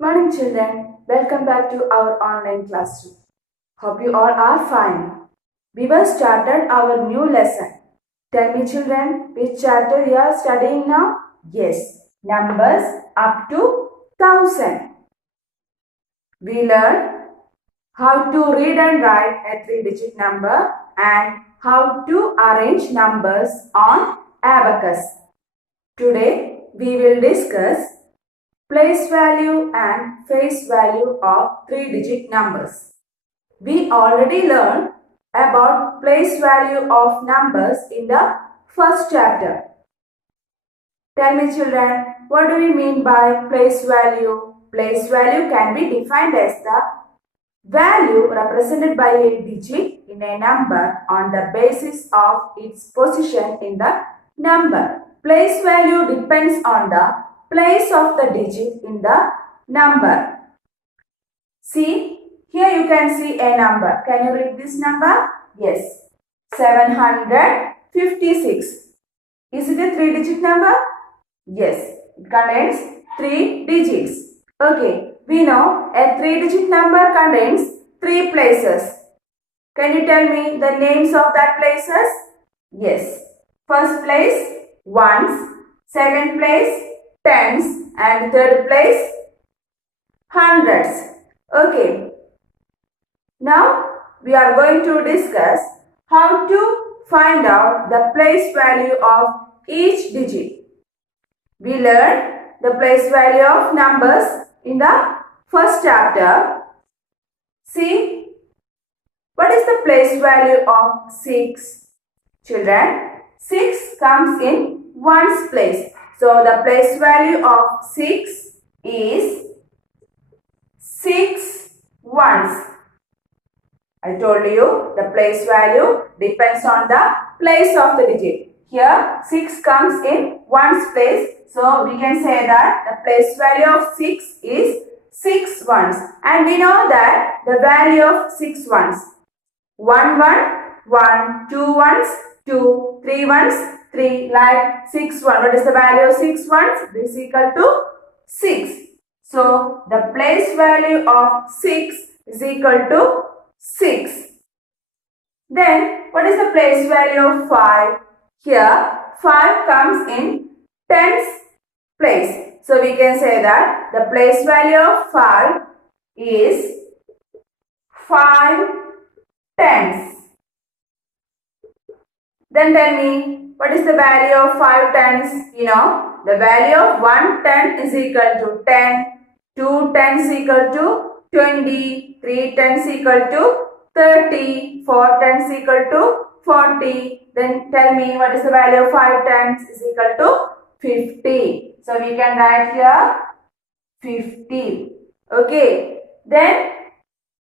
Morning children, welcome back to our online classroom. Hope you all are fine. We were started our new lesson. Tell me children, which chapter you are studying now? Yes, numbers up to 1000. We learned how to read and write a 3-digit number and how to arrange numbers on abacus. Today we will discuss place value and face value of 3-digit numbers. We already learned about place value of numbers in the first chapter. Tell me children, what do we mean by place value? Place value can be defined as the value represented by a digit in a number on the basis of its position in the number. Place value depends on the place of the digit in the number. See, here you can see a number. Can you read this number? Yes, 756. Is it a 3-digit number? Yes, it contains 3 digits. Okay, we know a 3-digit number contains 3 places. Can you tell me the names of that places? Yes, first place, ones, second place, tens, and third place, hundreds. Okay, now we are going to discuss how to find out the place value of each digit. We learned the place value of numbers in the first chapter. See, what is the place value of 6? Children, 6 comes in ones place. So, the place value of 6 is 6 ones. I told you the place value depends on the place of the digit. Here 6 comes in ones place. So we can say that the place value of 6 is 6 ones. And we know that the value of 6 ones. 1 1, 2 ones, 2, 3 ones, 3, like 6 1. What is the value of 6 ones? This is equal to 6. So the place value of 6 is equal to 6. Then what is the place value of 5? Here 5 comes in tens place. So we can say that the place value of 5 is 5 tens. Then tell me, what is the value of 5 tens? You know, the value of 1 ten is equal to 10, 2 tens equal to 20, 3 tens equal to 30, 4 tens equal to 40. Then tell me, what is the value of 5 tens is equal to 50. So we can write here 50. Okay. Then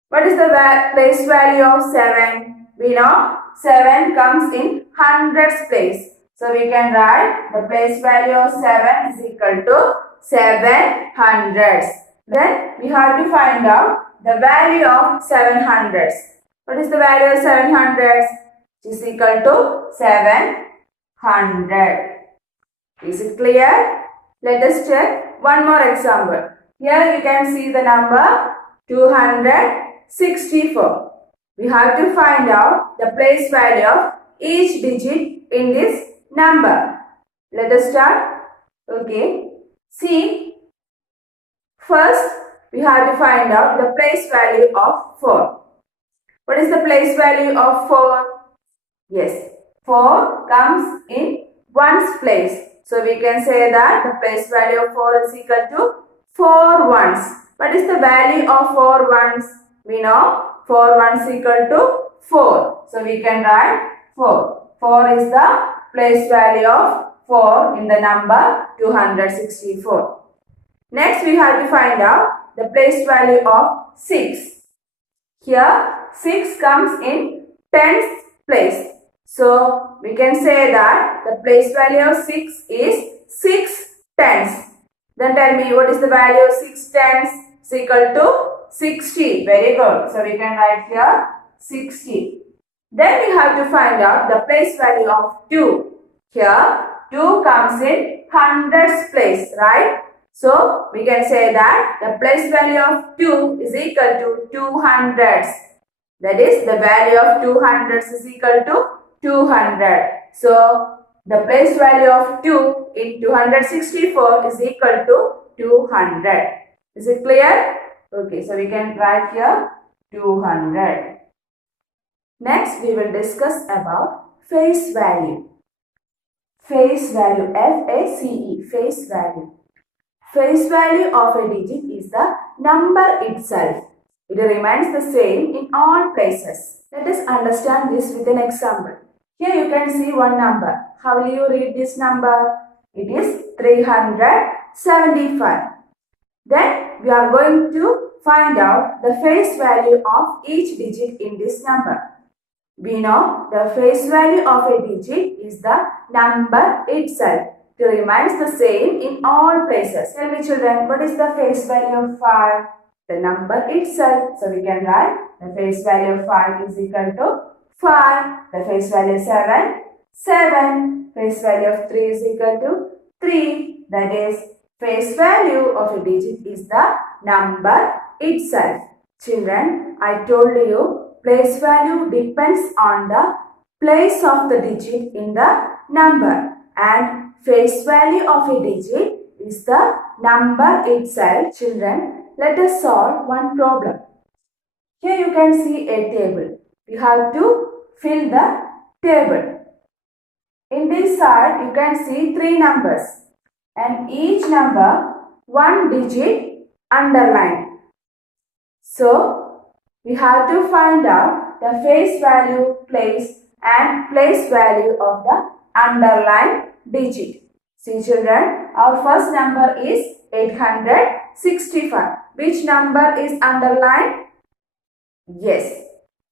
what is the place value of 7? We know 7 comes in hundreds place. So we can write the place value of 7 is equal to 7 hundreds. Then we have to find out the value of 700s. What is the value of 700s? It is equal to 700. Is it clear? Let us check one more example. Here you can see the number 264. We have to find out the place value of each digit in this number. Let us start. Okay. See, first we have to find out the place value of 4. What is the place value of 4? Yes, 4 comes in ones place. So we can say that the place value of 4 is equal to 4 ones. What is the value of 4 ones? We know 4 ones equal to 4. So we can write 4. 4 is the place value of 4 in the number 264. Next we have to find out the place value of 6. Here 6 comes in tens place. So we can say that the place value of 6 is 6 tens. Then tell me, what is the value of 6 tens? Is equal to 60. Very good. So we can write here 60. Then we have to find out the place value of 2. Here 2 comes in hundreds place, right? So we can say that the place value of 2 is equal to 200. That is, the value of 200 is equal to 200. So the place value of 2 in 264 is equal to 200. Is it clear? Okay, so we can write here 200. Next, we will discuss about face value. Face value, F-A-C-E, face value. Face value of a digit is the number itself. It remains the same in all places. Let us understand this with an example. Here you can see one number. How will you read this number? It is 375. Then we are going to find out the face value of each digit in this number. We know the face value of a digit is the number itself. It remains the same in all places. Tell me children, what is the face value of 5? The number itself. So we can write the face value of 5 is equal to 5. The face value of 7, 7. Face value of 3 is equal to 3. That is, face value of a digit is the number itself. Children, I told you place value depends on the place of the digit in the number, and face value of a digit is the number itself. Children, let us solve one problem. Here you can see a table. We have to fill the table. In this side you can see 3 numbers, and each number 1 digit underlined. So we have to find out the face value, place and place value of the underlined digit. See children, our first number is 865. Which number is underlined? Yes,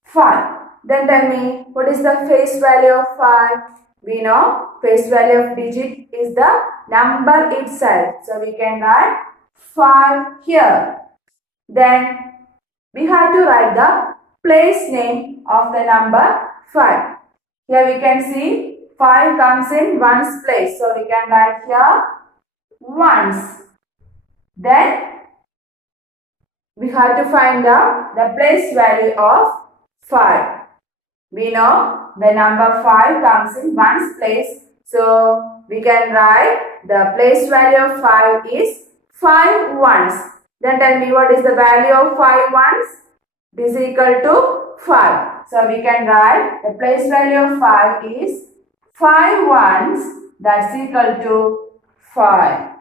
5. Then tell me, what is the face value of 5? We know face value of digit is the number itself. So we can write 5 here. Then we have to write the place name of the number 5. Here we can see 5 comes in ones place. So we can write here ones. Then we have to find out the place value of 5. We know the number 5 comes in ones place. So we can write the place value of 5 is 5 ones. Then tell me, what is the value of 5 ones? It is equal to 5. So we can write the place value of 5 is 5 ones, that's equal to 5.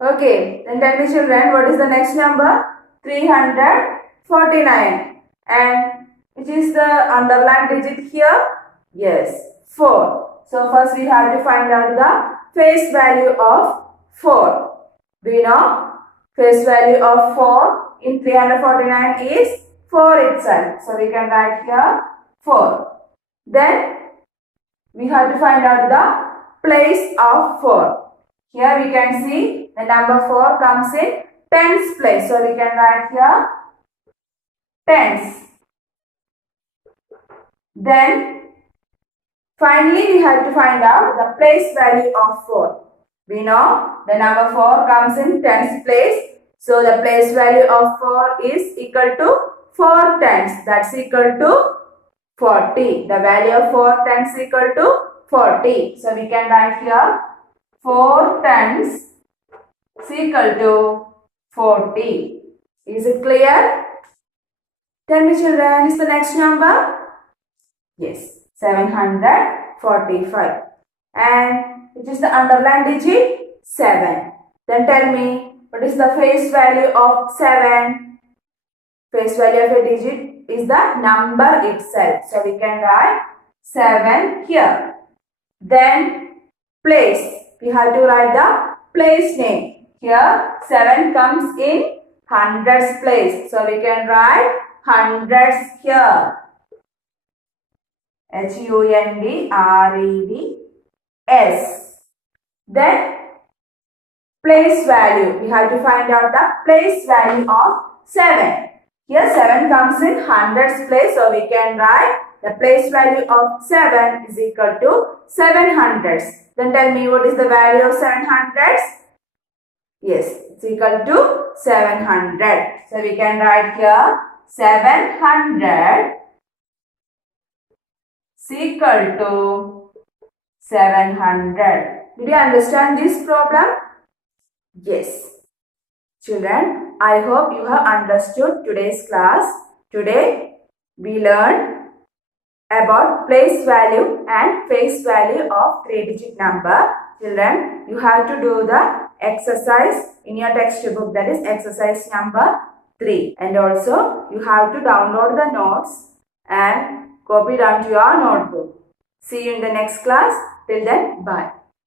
Okay, then tell me children, what is the next number? 349. And which is the underlined digit here? Yes, 4. So first we have to find out the face value of 4. We know face value of 4 in 349 is 4 itself. So we can write here 4. Then we have to find out the place of 4. Here we can see the number 4 comes in tens place. So we can write here tens. Then finally we have to find out the place value of 4. We know the number 4 comes in tens place. So the place value of 4 is equal to 4 tens. That's equal to 40. The value of 4 tens equal to 40. So we can write here 4 tens is equal to 40. Is it clear? Tell me children, is the next number? Yes, 745. And which is the underlined digit? 7. Then tell me, what is the face value of 7? Face value of a digit is the number itself. So we can write 7 here. Then place. We have to write the place name. Here 7 comes in hundreds place. So we can write hundreds here. HUNDREDS. Then place value. We have to find out the place value of 7. Here 7 comes in hundreds place. So we can write the place value of 7 is equal to 700s. Then tell me, what is the value of 700s? Yes, it's equal to 700. So we can write here 700 is equal to 700. Did you understand this problem? Yes. Children, I hope you have understood today's class. Today we learned about place value and face value of 3-digit number. Children, you have to do the exercise in your textbook, that is exercise number 3. And also you have to download the notes and copy down to your notebook. See you in the next class. Till then, bye.